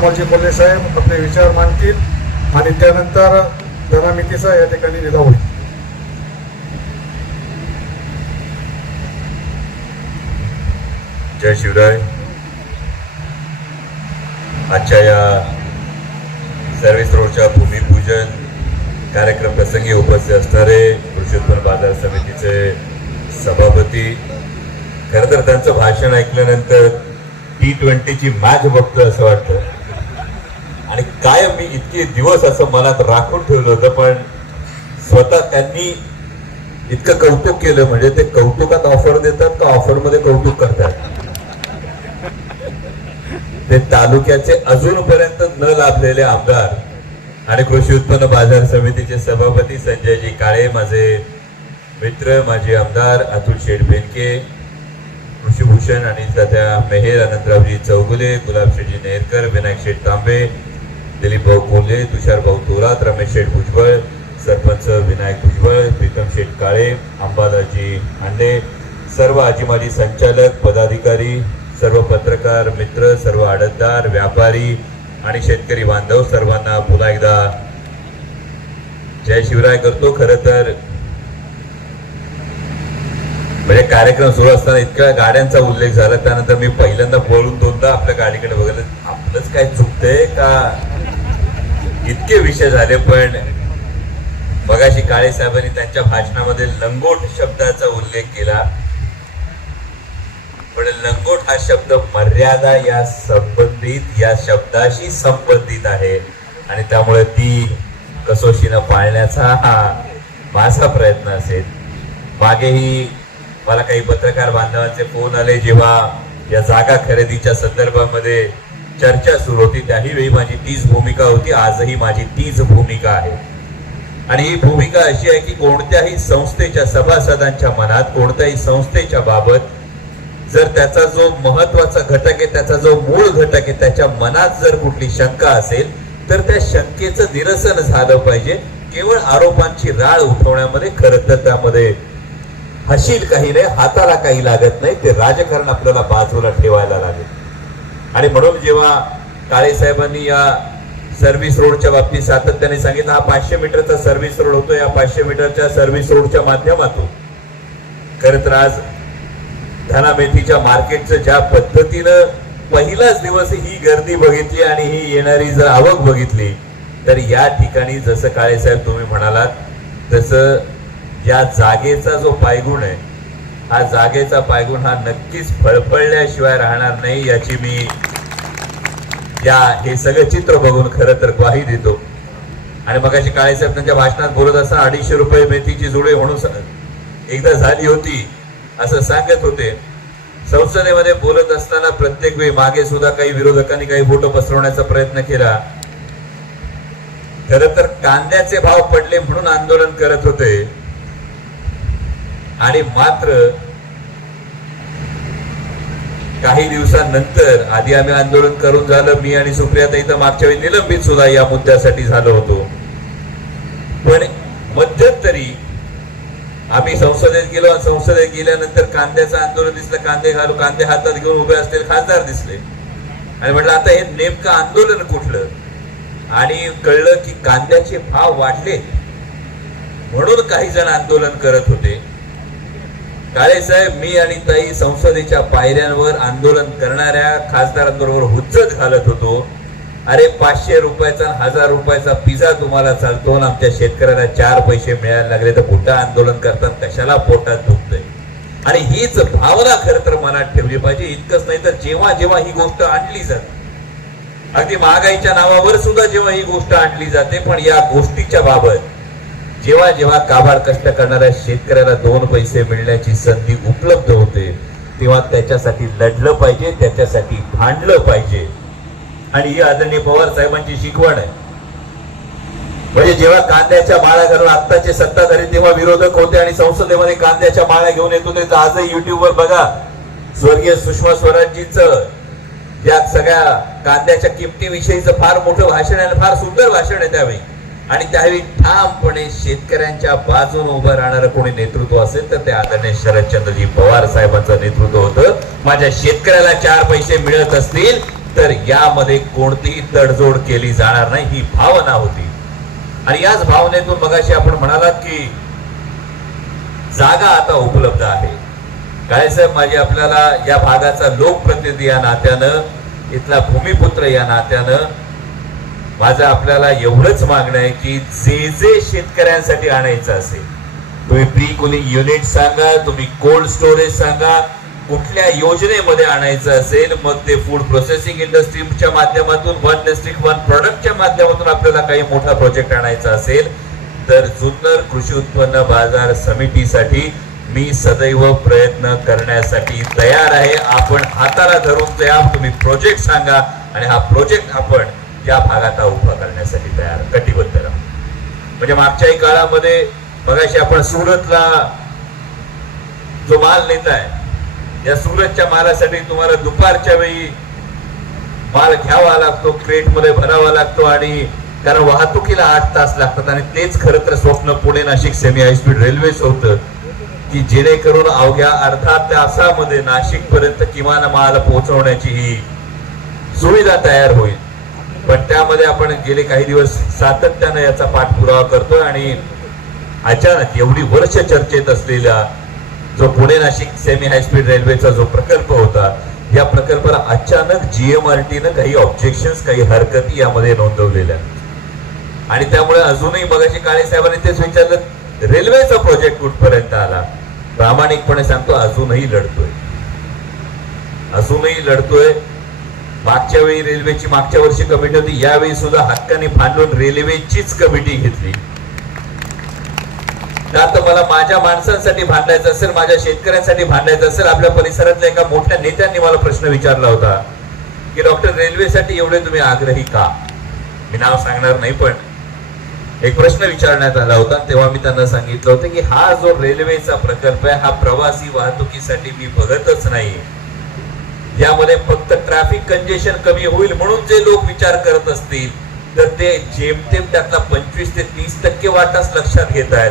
रामोजी कोल्हे साहेब आपले विचार मांडतील आणि त्यानंतर धनामितीचा या ठिकाणी लिलाव होईल. जय शिवराय. आजच्या या सर्व्हिस रोडच्या भूमिपूजन कार्यक्रम प्रसंगी उपस्थित असणारे कृषी उत्पन्न बाजार समितीचे सभापती खरं तर त्यांचं भाषण ऐकल्यानंतर टी ट्वेंटीची मॅच बघतोय असं वाटतं. कायम मी इतके दिवस असं मनात राखून ठेवलं होतं पण स्वतः त्यांनी इतकं कौतुक केलं म्हणजे ते कौतुकात ऑफर देतात का ऑफरमध्ये कौतुक करतात? ते तालुक्याचे अजूनपर्यंत न लाभलेले आमदार आणि कृषी उत्पन्न बाजार समितीचे सभापती संजयजी काळे माझे मित्र माजी आमदार अतुल शेठ बेनके कृषीभूषण आणि सध्या मेहेर अनंतरावजी चौगुले गुलाबशेठजी नेरकर विनायक शेठ तांबे दिलीप भाऊ कोल्हे तुषार भाऊ थोरात रमेश शेठ भुजबळ सरपंच विनायक भुजबळ प्रीतम शेठ काळे अंबादाजी हांडे सर्व आजीमाजी संचालक पदाधिकारी सर्व पत्रकार मित्र सर्व आडतदार व्यापारी आणि शेतकरी बांधव सर्वांना पुन्हा एकदा जय शिवराय करतो. खर तर म्हणजे कार्यक्रम सुरू असताना इतक्या गाड्यांचा उल्लेख झाला त्यानंतर मी पहिल्यांदा बोलून दोनदा आपल्या गाडीकडे बघितलं. आपलंच काय चुकतंय का? इतके विषय झाले पण मगाशी काळे साहेबांनी त्यांच्या भाषणामध्ये लंगोट शब्दाचा उल्लेख केला. पण लंगोट हा शब्द मर्यादा या संबंधित या शब्दाशी संबंधित आहे. आणि त्यामुळे ती कसोशीनं पाळण्याचा हा माझा प्रयत्न असेल. मागेही मला काही पत्रकार बांधवांचे फोन आले जेव्हा या जागा खरेदीच्या संदर्भामध्ये चर्चा सुरू होती. त्याही वेळी माझी तीच भूमिका होती. आजही माझी तीच भूमिका आहे. आणि ही भूमिका अशी आहे की कोणत्याही संस्थेच्या सभासदांच्या मनात कोणत्याही संस्थेच्या बाबत जर त्याचा जो महत्त्वाचा घटक आहे त्याचा जो मूळ घटक आहे त्याच्या मनात जर कुठली शंका असेल तर त्या शंकेचं निरसन झालं पाहिजे. केवळ आरोपांची राळ उठवण्यामध्ये खरं तर त्यामध्ये हशील काही नाही हाताला काही लागत नाही. ते राजकारण आपल्याला बाजूला ठेवायला लागेल. आणि म्हणून जेव्हा काळे साहेबांनी या सर्व्हिस रोडच्या बाबतीत सातत्याने सांगितलं हा पाचशे मीटरचा सर्व्हिस रोड होतो या पाचशे मीटरच्या सर्व्हिस रोडच्या माध्यमातून. खरं तर आज धनामेथीच्या मार्केटचं ज्या पद्धतीनं पहिलाच दिवस ही गर्दी बघितली आणि ही येणारी जर आवक बघितली तर या ठिकाणी जसं काळेसाहेब तुम्ही म्हणालात तसं या जागेचा जो पायगुण आहे हा जागेचा पायगुण हा नक्कीच फळफळल्याशिवाय राहणार नाही याची मी या हे सगळं चित्र बघून खरं तर ग्वाही देतो. आणि मगाशी अशी काळेसाहेब त्यांच्या भाषणात बोलत असताना अडीचशे रुपये मेथीची जुळे म्हणून एकदा झाली होती असं सांगत होते. संसदेमध्ये बोलत असताना प्रत्येक वेळी मागे सुद्धा काही विरोधकांनी काही बोट पसरवण्याचा प्रयत्न केला. खर तर कांद्याचे भाव पडले म्हणून आंदोलन करत होते. आणि मात्र काही दिवसांनंतर आधी आम्ही आंदोलन करून झालं मी आणि सुप्रियाता इथं मागच्या वेळी निलंबित सुद्धा या मुद्द्यासाठी झालो होतो. पण मध्यंतरी आम्ही संसदेत गेलो आणि संसदेत गेल्यानंतर कांद्याचं आंदोलन दिसलं कांदे घालू कांदे हातात घेऊन उभे असलेले खासदार दिसले. आणि म्हटलं आता हे नेमकं आंदोलन कुठलं? आणि कळलं की कांद्याचे भाव वाढले म्हणून काही जण आंदोलन करत होते. काळे साहेब मी आणि ताई संसदेच्या पायऱ्यांवर आंदोलन करणाऱ्या खासदारांबरोबर हुज्जत घालत होतो. अरे पाचशे रुपयाचा हजार रुपयाचा पिझ्झा तुम्हाला चालतो आणि आमच्या शेतकऱ्याला चार पैसे मिळायला लागले तर कुठं आंदोलन करतात कशाला पोटात दुखतंय? आणि हीच भावना खर तर मनात ठेवली पाहिजे. इतकंच नाही तर जेव्हा जेव्हा ही गोष्ट आणली जाते अगदी महागाईच्या नावावर सुद्धा जेव्हा ही गोष्ट आणली जाते पण या गोष्टीच्या बाबत जेव्हा जेव्हा काबाड कष्ट करणाऱ्या शेतकऱ्याला दोन पैसे मिळण्याची संधी उपलब्ध होते तेव्हा त्याच्यासाठी लढलं पाहिजे त्याच्यासाठी भांडलं पाहिजे. आणि ही आदरणीय पवार साहेबांची शिकवण आहे. म्हणजे जेव्हा कांद्याच्या माळ्या घालून आत्ताचे सत्ताधारी तेव्हा विरोधक होते आणि संसदेमध्ये कांद्याच्या माळ्या घेऊन येत होते. तर आजही युट्यूबवर बघा स्वर्गीय सुषमा स्वराजजीच या सगळ्या कांद्याच्या किमतीविषयीचं फार मोठं भाषण आहे आणि फार सुंदर भाषण आहे त्यावेळी. आणि त्यावेळी ठामपणे शेतकऱ्यांच्या बाजून उभं राहणारं कोणी नेतृत्व असेल तर ते आदरणीय शरदचंद्रजी पवार साहेबांचं नेतृत्व होतं. माझ्या शेतकऱ्याला चार पैसे मिळत असतील तर यामध्ये कोणतीही तडजोड केली जाणार नाही ही भावना होती. आणि याच भावनेतून मगाशी आपण म्हणालात की जागा आता उपलब्ध आहे. काळेसाहेब माझी आपल्याला या भागाचा लोकप्रतिनिधी या नात्यानं इथला भूमिपुत्र या नात्यानं माझं आपल्याला एवढंच मागणं आहे की जे जे शेतकऱ्यांसाठी आणायचं असेल तुम्ही प्री कुलिंग युनिट सांगा तुम्ही कोल्ड स्टोरेज सांगा कुठल्या योजनेमध्ये आणायचं असेल मग ते फूड प्रोसेसिंग इंडस्ट्रीच्या माध्यमातून वन डिस्ट्रिक्ट वन प्रोडक्टच्या माध्यमातून आपल्याला काही मोठा प्रोजेक्ट आणायचा असेल तर जुन्नर कृषी उत्पन्न बाजार समितीसाठी मी सदैव प्रयत्न करण्यासाठी तयार आहे. आपण हाताला धरून तयार तुम्ही प्रोजेक्ट सांगा आणि हा प्रोजेक्ट आपण या भागात उभा करण्यासाठी तयार कटिबद्ध राहू. म्हणजे मागच्याही काळामध्ये मगाशी आपण सुरतला जो माल नेताय या सुरतच्या मालासाठी तुम्हाला दुपारच्या वेळी माल घ्यावा लागतो क्रेटमध्ये भरावा लागतो आणि कारण वाहतुकीला आठ तास लागतात आणि तेच खरं तर स्वप्न Pune Nashik semi high speed रेल्वेच होतं की जेणेकरून अवघ्या अर्धा तासामध्ये नाशिक पर्यंत किमान माल पोहोचवण्याची ही सुविधा तयार होईल. पण त्यामध्ये आपण गेले काही दिवस सातत्यानं याचा पाठपुरावा करतोय आणि अचानक एवढी वर्ष चर्चेत असलेला जो पुणे नाशिक सेमी हायस्पीड रेल्वेचा जो प्रकल्प होता या प्रकल्पाला अचानक जीएमआरटीनं काही ऑब्जेक्शन काही हरकती यामध्ये नोंदवलेल्या आणि त्यामुळे अजूनही मगाशी काळे साहेबांनी तेच विचारलं रेल्वेचा प्रोजेक्ट कुठपर्यंत आला? प्रामाणिकपणे सांगतो अजूनही लढतोय. अजूनही लढतोय. मागच्या वेळी रेल्वेची मागच्या वर्षी कमिटी होती यावेळी सुद्धा हक्काने फांडून रेल्वेचीच कमिटी घेतली. ना तर मला माझ्या माणसांसाठी भांडायचं असेल माझ्या शेतकऱ्यांसाठी भांडायचं असेल आपल्या परिसरातल्या एका मोठ्या नेत्यांनी मला प्रश्न विचारला होता की डॉक्टर रेल्वेसाठी एवढे तुम्ही आग्रही का? मी नाव सांगणार नाही पण एक प्रश्न विचारण्यात आला होता तेव्हा मी त्यांना सांगितलं होतं की हा जो रेल्वेचा प्रकल्प आहे हा प्रवासी वाहतुकीसाठी मी बघतच नाही यामध्ये फक्त ट्रॅफिक कंजेशन कमी होईल म्हणून जे लोक विचार करत असतील तर ते जेमतेम त्यातला पंचवीस ते तीस टक्के वाटाच लक्षात घेत आहेत.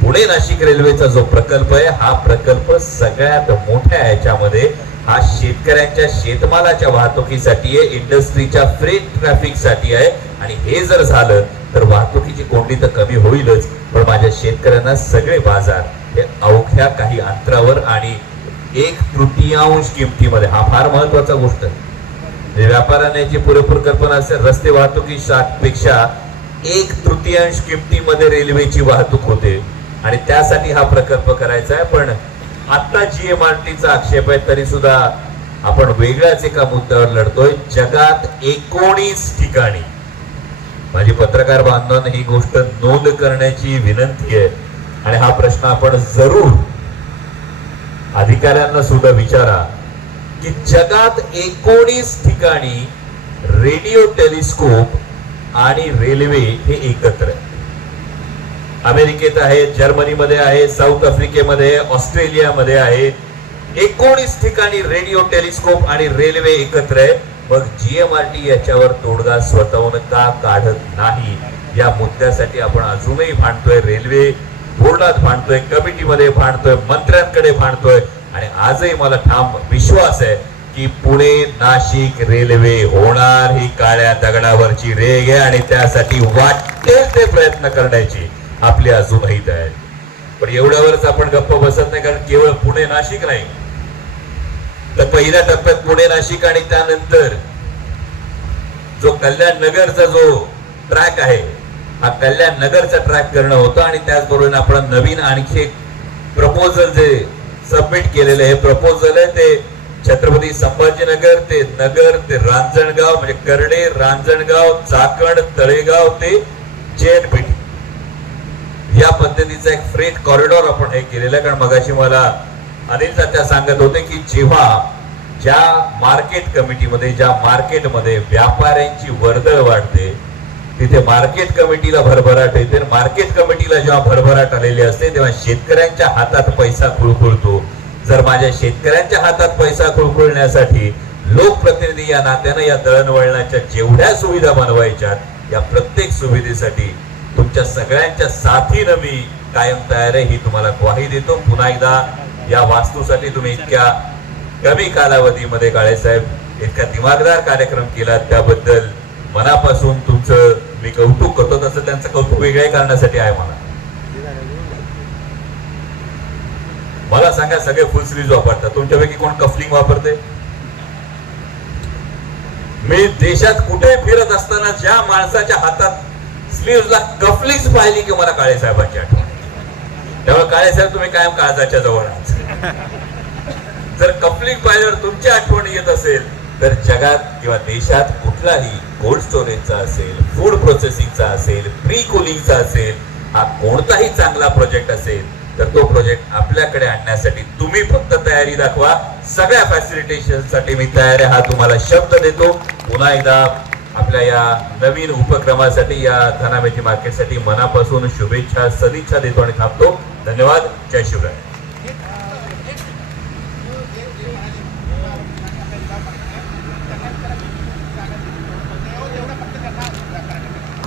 पुणे नाशिक रेल्वेचा जो प्रकल्प आहे हा प्रकल्प सगळ्यात मोठ्या ह्याच्यामध्ये हा शेतकऱ्यांच्या शेतमालाच्या वाहतुकीसाठी आहे इंडस्ट्रीच्या फ्रेट ट्रॅफिकसाठी आहे. आणि हे जर झालं तर वाहतुकीची कोंडी तर कमी होईलच. पण माझ्या शेतकऱ्यांना सगळे बाजार हे अवघ्या काही अंतरावर आणि एक तृतीयांश किमतीमध्ये. हा फार महत्त्वाचा गोष्ट आहे. म्हणजे व्यापाऱ्यांना याची पुरेपूर कल्पना असेल रस्ते वाहतुकी पेक्षा एक तृतीयांश किमतीमध्ये रेल्वेची वाहतूक होते. आणि त्यासाठी हा प्रकल्प करायचा आहे. पण आता जी एम आर टीचा आक्षेप आहे तरी सुद्धा आपण वेगळ्याच एका मुद्द्यावर लढतोय. जगात एकोणीस ठिकाणी माझी पत्रकार बांधवांना ही गोष्ट नोंद करण्याची विनंती आहे. आणि हा प्रश्न आपण जरूर अधिकाऱ्यांना सुद्धा विचारा की जगात एकोणीस ठिकाणी रेडिओ टेलिस्कोप आणि रेल्वे हे एकत्र आहे. अमेरिकेत आहे जर्मनीमध्ये आहे साऊथ आफ्रिकेमध्ये ऑस्ट्रेलियामध्ये आहे. एकोणीस ठिकाणी रेडिओ टेलिस्कोप आणि रेल्वे एकत्र आहे. मग जीएमआरटी याच्यावर तोडगा स्वतःहून का काढत नाही? या मुद्द्यासाठी आपण अजूनही भांडतोय. रेल्वे बोर्डात भांडतोय कमिटीमध्ये भांडतोय मंत्र्यांकडे भांडतोय. आणि आजही मला ठाम विश्वास आहे की पुणे नाशिक रेल्वे होणार ही काळ्या दगडावरची रेग आहे आणि त्यासाठी वाटेल ते प्रयत्न करण्याची आपली अजूनही आहेत पण एवढ्यावरच आपण गप्प बसत नाही कारण केवळ पुणे नाशिक नाही. तर पहिल्या टप्प्यात पुणे नाशिक आणि त्यानंतर जो कल्याण नगरचा जो ट्रॅक आहे हा कल्याण नगरचा ट्रॅक करणं होतं आणि त्याचबरोबर आपण नवीन आणखी एक प्रपोजल जे सबमिट केलेलं हे प्रपोजल आहे ते छत्रपती संभाजीनगर ते नगर ते रांजणगाव म्हणजे करडे रांजणगाव चाकण तळेगाव ते जेएनपीटी या पद्धतीचा एक फ्रेट कॉरिडॉर आपण हे केलेलं आहे. कारण मगाशी मला अनिल तात्या सांगत होते की जेव्हा ज्या मार्केट कमिटीमध्ये ज्या मार्केटमध्ये व्यापाऱ्यांची वर्दळ वाढते तिथे मार्केट कमिटीला भरभराट येते मार्केट कमिटीला जेव्हा भरभराट आलेली असते तेव्हा शेतकऱ्यांच्या हातात पैसा कुळकुळतो जर माझ्या शेतकऱ्यांच्या हातात पैसा कुळकुळण्यासाठी लोकप्रतिनिधी या नात्यानं या दळणवळणाच्या जेवढ्या सुविधा बनवायच्या या प्रत्येक सुविधेसाठी तुमच्या सगळ्यांच्या साथीनं मी कायम तयार आहे ही तुम्हाला ग्वाही देतो. पुन्हा एकदा या वास्तूसाठी तुम्ही इतक्या कमी कालावधीमध्ये काळेसाहेब इतका दिमागदार कार्यक्रम केला. त्याबद्दल मनापासून तुमचं मी कौतुक करतो तसं त्यांचं कौतुक वेगळ्या कारणासाठी आहे मला. मला सांगा सगळे फुल सिरीज वापरतात. तुमच्यापैकी कोण कफलिंग वापरते मी देशात कुठे फिरत असताना ज्या माणसाच्या हातात स्लीव्हला कफलिंग पाहिली की मला काळे साहेबांची आठवण? त्यामुळे काळे साहेब तुम्ही कायम काळजाच्या जवळ जर कपलिंग पाहिल्यावर तुमची आठवण येत असेल तर जगात किंवा देशात कुठलाही कोल्ड स्टोरेजचा असेल फूड प्रोसेसिंगचा असेल प्री कुलिंगचा असेल हा कोणताही चांगला प्रोजेक्ट असेल तर तो प्रोजेक्ट आपल्याकडे आणण्यासाठी तुम्ही फक्त तयारी दाखवा. सगळ्या फॅसिलिटेशनसाठी मी तयार आहे. हा तुम्हाला शब्द देतो. पुन्हा एकदा आपल्या या नवीन उपक्रमासाठी या धनामेची मार्केटसाठी मनापासून शुभेच्छा सदिच्छा देतो आणि थांबतो. धन्यवाद. जय शिवराय ते ते मालक आहे ते म्हणजे सात गोष्टीला जाणार तुम्ही. पुढे मालक. हो, मालक कोठारी कोठारी कुठे आहे? कोठारी इकडे आहे जरा. हो, लगेच लवकर पुढे येते.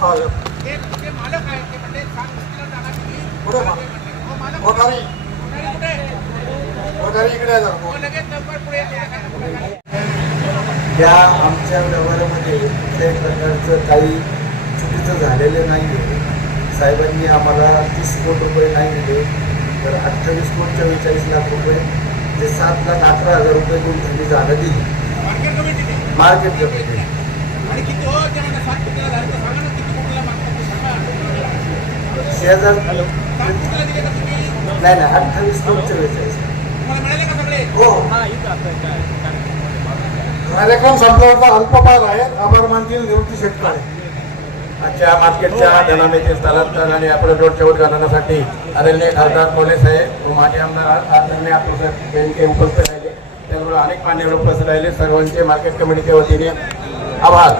या आमच्या व्यवहारामध्ये कुठल्याही प्रकारचं काही चुकीचं झालेलं नाही आहे साहेबांनी आम्हाला तीस कोटी रुपये नाही दिले तर अठ्ठावीस कोटी चव्वेचाळीस लाख रुपये ते सात लाख अकरा हजार रुपये गुंतवणूक जागा दिली. मार्केट कमिटीने. मार्केट कमिटी आणि किती हो ज्यांना सात कोटीला झालं तर सांगा ना किती कोटीला मागतात ते सांगा. शेजार नाही नाही अठ्ठावीस हो. कार्यक्रम संपल्यावर अल्पकाळ आहे. आभार मानतील निवृत्ती शेतकरी. आजच्या मार्केटच्या धनामेचे स्थलांतर आणि आपण रोडच्या उद्घाटनासाठी आदरणीय खासदार कोले साहेब व माजी आमदार आदरणीय आत्मसाहेब उपस्थित राहिले. त्याबरोबर अनेक मान्यवर उपस्थित राहिले. सर्वांचे मार्केट कमिटीच्या वतीने आभार.